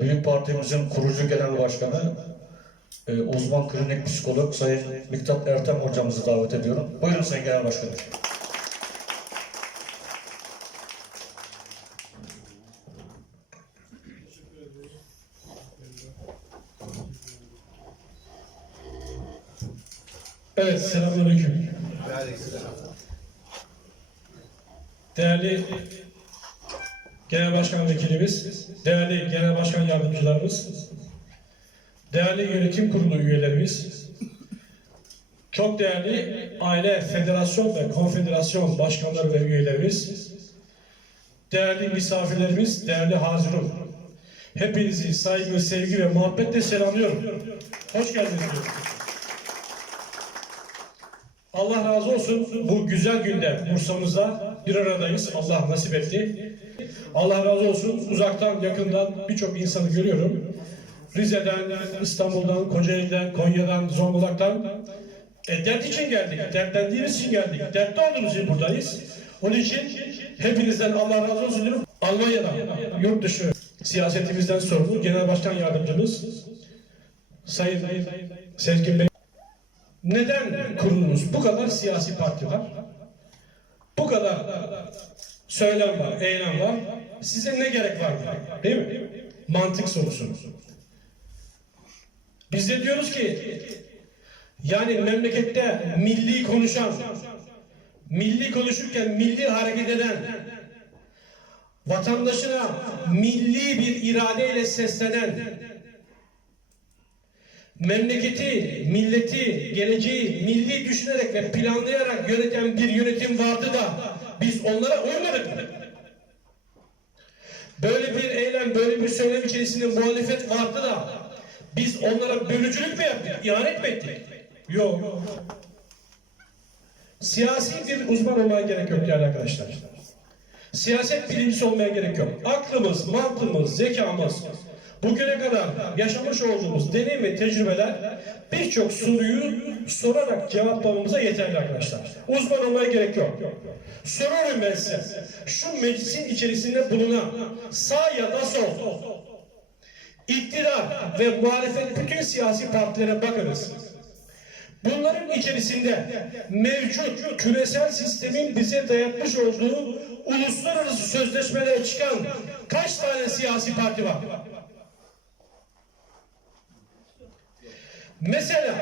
Büyük Partimizin kurucu genel başkanı, e, uzman klinik psikolog Sayın Miktat Ertem hocamızı davet ediyorum. Buyurun Sayın Genel Başkanım. Evet, selamünaleyküm. Değerli Genel Başkan Vekilimiz, değerli Genel Başkan Yardımcılarımız, değerli yönetim kurulu üyelerimiz, çok değerli aile, federasyon ve konfederasyon başkanları ve üyelerimiz, değerli misafirlerimiz, değerli hazırım. Hepinizi saygı, sevgi ve muhabbetle selamlıyorum. Hoş geldiniz. Allah razı olsun bu güzel günde Bursa'mızda bir aradayız. Allah nasip etti. Allah razı olsun uzaktan yakından birçok insanı görüyorum. Rize'den, İstanbul'dan, Kocaeli'den, Konya'dan, Zonguldak'tan. E, dert için geldik. Dertlendiğimiz için geldik. Dertli olduğumuz için buradayız. Onun için hepinizden Allah razı olsun diyorum. Almanya'dan, yurt dışı siyasetimizden sorumlu Genel Başkan Yardımcımız Sayın Sezgin Bey neden kurulmuş bu kadar siyasi parti var? Bu kadar söylem var, eylem var. Size ne gerek var? Değil mi? Mantık sorusu. Biz de diyoruz ki yani memlekette milli konuşan, milli konuşurken milli hareket eden, vatandaşına milli bir iradeyle seslenen, memleketi, milleti, geleceği milli düşünerek ve planlayarak yöneten bir yönetim vardı da biz onlara uymadık? Böyle bir eylem, böyle bir söylem içerisinde muhalefet vardı da biz onlara bölücülük mü yaptık, ihanet mi ettik? Yok. Siyasi bir uzman olmaya gerek yok değerli arkadaşlar. Siyaset bilimcisi olmaya gerek yok. Aklımız, mantığımız, zekamız, bugüne kadar yaşamış olduğumuz deneyim ve tecrübeler birçok soruyu sorarak cevaplamamıza yeterli arkadaşlar. Uzman olmaya gerek yok. Soruyorum ben size. Şu meclisin içerisinde bulunan sağ ya da sol iktidar ve muhalefet bütün siyasi partilere bakınız. Bunların içerisinde mevcut küresel sistemin bize dayatmış olduğu uluslararası sözleşmelere çıkan kaç tane siyasi parti var? Mesela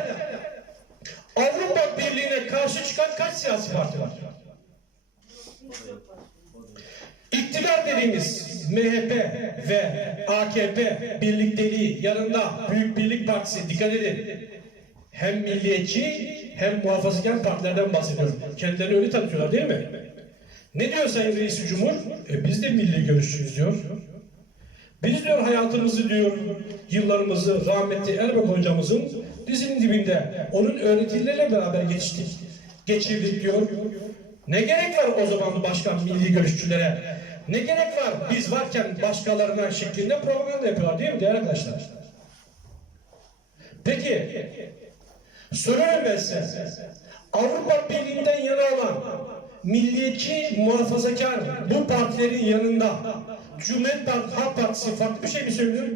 Avrupa Birliği'ne karşı çıkan kaç siyasi parti var? İktidar dediğimiz MHP ve AKP birlikteliği yanında Büyük Birlik Partisi dikkat edin. Hem milliyetçi hem muhafazakar partilerden bahsediyorum. Kendilerini öyle tanıtıyorlar değil mi? Ne diyor Sayın Reis Cumhur? E biz de milli görüşçüyüz diyor. Biz diyor hayatımızı diyor, yıllarımızı rahmetli Erbek hocamızın dizinin dibinde onun öğretileriyle beraber geçtik. Geçirdik diyor. Ne gerek var o zaman başkan milli görüşçülere? Ne gerek var biz varken başkalarına şeklinde propaganda yapıyorlar değil mi değerli arkadaşlar? Peki soruyorum ben size. Avrupa Birliği'nden yana olan milliyetçi muhafazakar bu partilerin yanında Halk Partisi farklı bir şey mi söylüyor?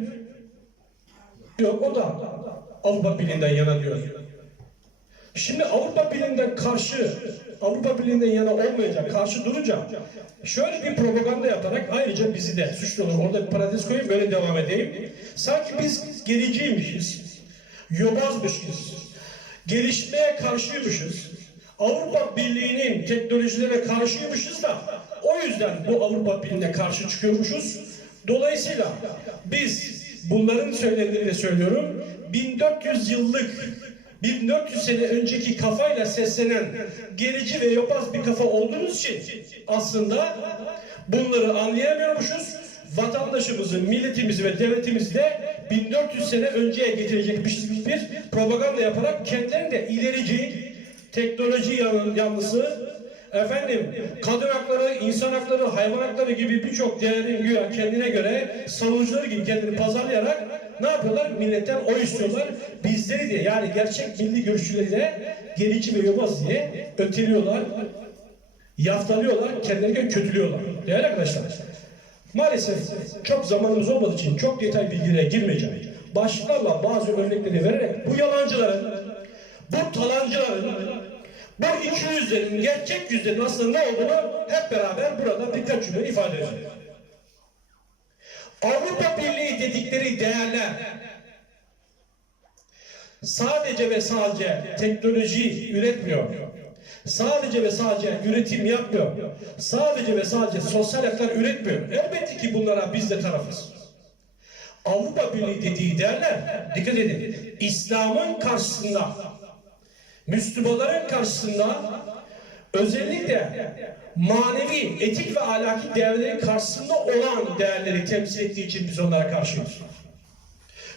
Yok o da Avrupa Birliği'nden yana diyor. Şimdi Avrupa Birliği'nden karşı, Avrupa Birliği'nden yana olmayacak, karşı durunca şöyle bir propaganda yaparak ayrıca bizi de suçluyorlar. Orada bir parantez koyayım böyle devam edeyim. Sanki biz gericiymişiz, yobazmışız, gelişmeye karşıymışız. Avrupa Birliği'nin teknolojilere karşıymışız da o yüzden bu Avrupa Birliği'ne karşı çıkıyormuşuz. Dolayısıyla biz bunların söylemleriyle söylüyorum 1400 yıllık 1400 sene önceki kafayla seslenen gerici ve yobaz bir kafa olduğumuz için aslında bunları anlayamıyormuşuz. Vatandaşımızı, milletimizi ve devletimizi de 1400 sene önceye getirecekmiş bir propaganda yaparak kendilerini de ilerici, teknoloji yan- yanlısı, efendim kadın hakları, insan hakları, hayvan hakları gibi birçok değerin güya kendine göre savunucuları gibi kendini pazarlayarak ne yapıyorlar? Milletten oy istiyorlar. Bizleri diye yani gerçek milli görüşçüleri de gerici ve yobaz diye öteliyorlar. Yaftalıyorlar, kendilerini kötülüyorlar. Değerli arkadaşlar. Maalesef çok zamanımız olmadığı için çok detay bilgilere girmeyeceğim. Başlıklarla bazı örnekleri vererek bu yalancıların, bu talancıların, bu iki yüzlerin, gerçek yüzlerin aslında ne olduğunu hep beraber burada birkaç cümle ifade edeceğim. Avrupa Birliği dedikleri değerler sadece ve sadece teknoloji üretmiyor. Sadece ve sadece üretim yapmıyor. Sadece ve sadece sosyal haklar üretmiyor. Elbette ki bunlara biz de tarafız. Avrupa Birliği dediği değerler, dikkat edin, İslam'ın karşısında, Müslümanların karşısında özellikle manevi, etik ve ahlaki değerlerin karşısında olan değerleri temsil ettiği için biz onlara karşıyız.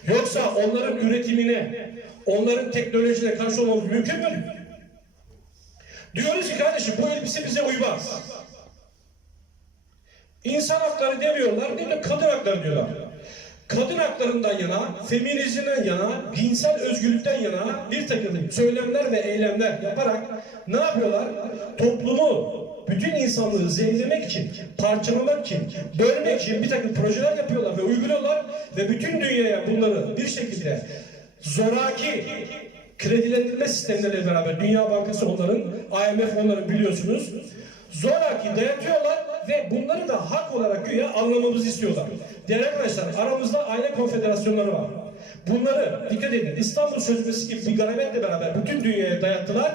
Yoksa onların üretimine, onların teknolojisine karşı olmamız mümkün mü? Diyoruz ki kardeşim bu elbise bize uymaz. İnsan hakları demiyorlar, değil de kadın hakları diyorlar. Kadın haklarından yana, feminizmden yana, dinsel özgürlükten yana bir takım söylemler ve eylemler yaparak ne yapıyorlar? Toplumu, bütün insanlığı zehirlemek için, parçalamak için, bölmek için bir takım projeler yapıyorlar ve uyguluyorlar ve bütün dünyaya bunları bir şekilde zoraki kredilendirme sistemleriyle beraber Dünya Bankası onların, IMF onların biliyorsunuz zoraki dayatıyorlar ve bunları da hak olarak güya anlamamızı istiyorlar. Değerli arkadaşlar aramızda aile konfederasyonları var. Bunları dikkat edin İstanbul Sözleşmesi gibi bir garabetle beraber bütün dünyaya dayattılar.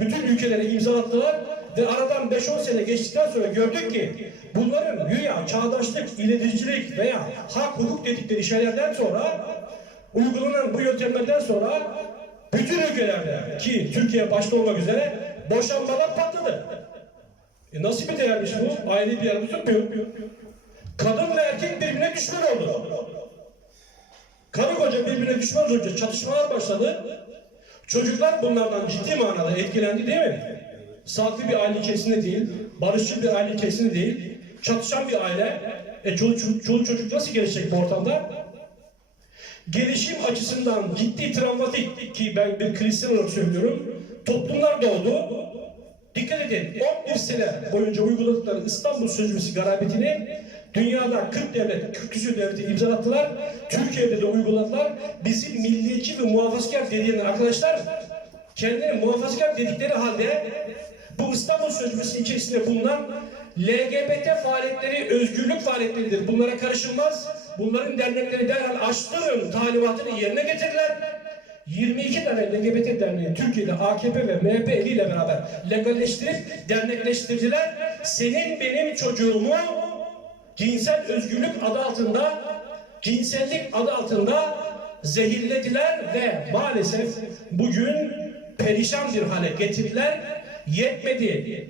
Bütün ülkelere imzalattılar ve aradan 5-10 sene geçtikten sonra gördük ki bunların güya çağdaşlık, iletişicilik veya hak, hukuk dedikleri şeylerden sonra uygulanan bu yöntemlerden sonra bütün ülkelerde ki Türkiye başta olmak üzere boşanmalar patladı. E nasıl bir değermiş bu? Aile bir arada tutmuyor. Kadın ve erkek birbirine düşman oldu. Karı koca birbirine düşman olunca çatışmalar başladı. Çocuklar bunlardan ciddi manada etkilendi değil mi? Sağlıklı bir aile içerisinde değil, barışçıl bir aile içerisinde değil, çatışan bir aile. E çoluk, çoluk, çocuk nasıl gelişecek bu ortamda? Gelişim açısından ciddi travmatik ki ben bir Hristiyan olarak söylüyorum. Toplumlar doğdu. Dikkat edin 11 sene boyunca uyguladıkları İstanbul Sözleşmesi garabetini dünyada 40 devlet, 40 küsur devleti imzalattılar. Türkiye'de de uyguladılar. Bizim milliyetçi ve muhafazakar dediğin arkadaşlar kendini muhafazakar dedikleri halde bu İstanbul Sözleşmesi içerisinde bulunan LGBT faaliyetleri özgürlük faaliyetleridir. Bunlara karışılmaz. Bunların dernekleri derhal açtırın talimatını yerine getirdiler. 22 tane LGBT derneği Türkiye'de AKP ve MHP eliyle beraber legalleştirip dernekleştirdiler. Senin benim çocuğumu cinsel özgürlük adı altında, cinsellik adı altında zehirlediler ve maalesef bugün perişan bir hale getirdiler. Yetmedi.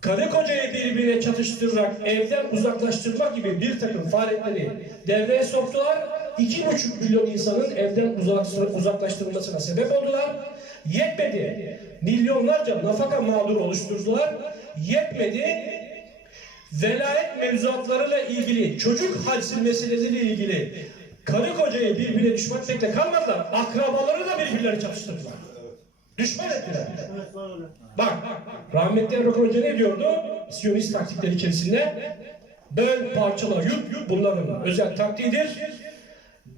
Karı kocayı birbirine çatıştırarak evden uzaklaştırmak gibi bir takım faaliyetleri devreye soktular. İki buçuk milyon insanın evden uzak, uzaklaştırılmasına sebep oldular. Yetmedi. Milyonlarca nafaka mağduru oluşturdular. Yetmedi. Velayet mevzuatlarıyla ilgili, çocuk halsi meseleleriyle ilgili karı kocayı birbirine düşman etmekle kalmadılar. Akrabaları da birbirlerine çatıştırdılar. Düşman ettiler. Bak, rahmetli Erbakan Hoca ne diyordu? Siyonist taktikleri içerisinde. Böl, parçala, yut, yut bunların özel taktiğidir.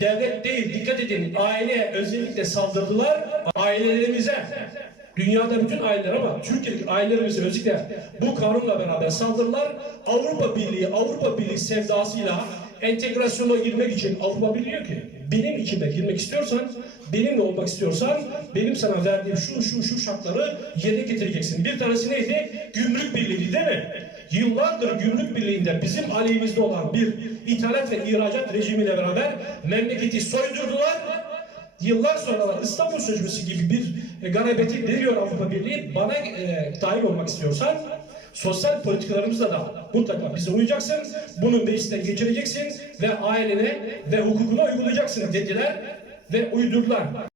Devlet değil, dikkat edin, aile özellikle saldırdılar. Ailelerimize, dünyada bütün aileler ama Türkiye'deki ailelerimize özellikle bu kanunla beraber saldırılar. Avrupa Birliği, Avrupa Birliği sevdasıyla entegrasyona girmek için Avrupa Birliği diyor ki benim içime girmek istiyorsan, benimle olmak istiyorsan benim sana verdiğim şu şu şu şartları yerine getireceksin. Bir tanesi neydi? Gümrük Birliği değil mi? Yıllardır Gümrük Birliği'nde bizim aleyhimizde olan bir ithalat ve ihracat rejimiyle beraber memleketi soydurdular. Yıllar sonra İstanbul Sözleşmesi gibi bir e, garabeti veriyor Avrupa Birliği. Bana e, dahil olmak istiyorsan sosyal politikalarımızda da mutlaka bize uyacaksın. Bunun meclisten geçireceksin ve ailene ve hukukuna uygulayacaksın dediler ve uydurdular.